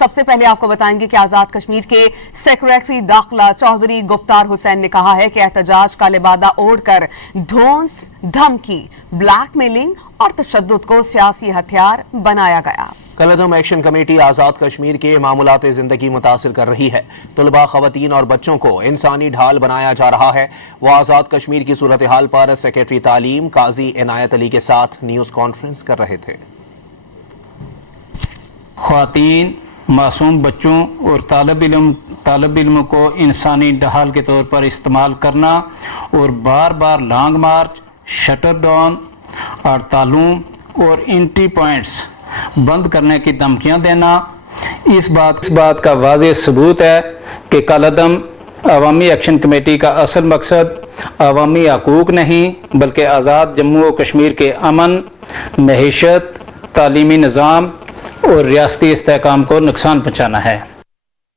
سب سے پہلے آپ کو بتائیں گے کہ آزاد کشمیر کے سیکریٹری داخلہ چودھری گفتار حسین نے کہا ہے کہ احتجاج کا لبادہ اوڑھ کر دھونس، دھمکی، بلیک میلنگ اور تشدد کو سیاسی ہتھیار بنایا گیا۔ کالعدم ایکشن کمیٹی آزاد کشمیر کے معمولات زندگی متاثر کر رہی ہے۔ طلباء، خواتین اور بچوں کو انسانی ڈھال بنایا جا رہا ہے۔ وہ آزاد کشمیر کی صورتحال پر سیکریٹری تعلیم قاضی عنایت علی کے ساتھ نیوز کانفرنس کر رہے تھے۔ خواتین، معصوم بچوں اور طالب علم کو انسانی ڈھال کے طور پر استعمال کرنا اور بار بار لانگ مارچ، شٹر ڈاؤن، ہڑتالوں اور انٹری پوائنٹس بند کرنے کی دھمکیاں دینا اس بات کا واضح ثبوت ہے کہ کالعدم عوامی ایکشن کمیٹی کا اصل مقصد عوامی حقوق نہیں بلکہ آزاد جموں و کشمیر کے امن، معیشت، تعلیمی نظام اور ریاستی استحکام کو نقصان پہنچانا ہے۔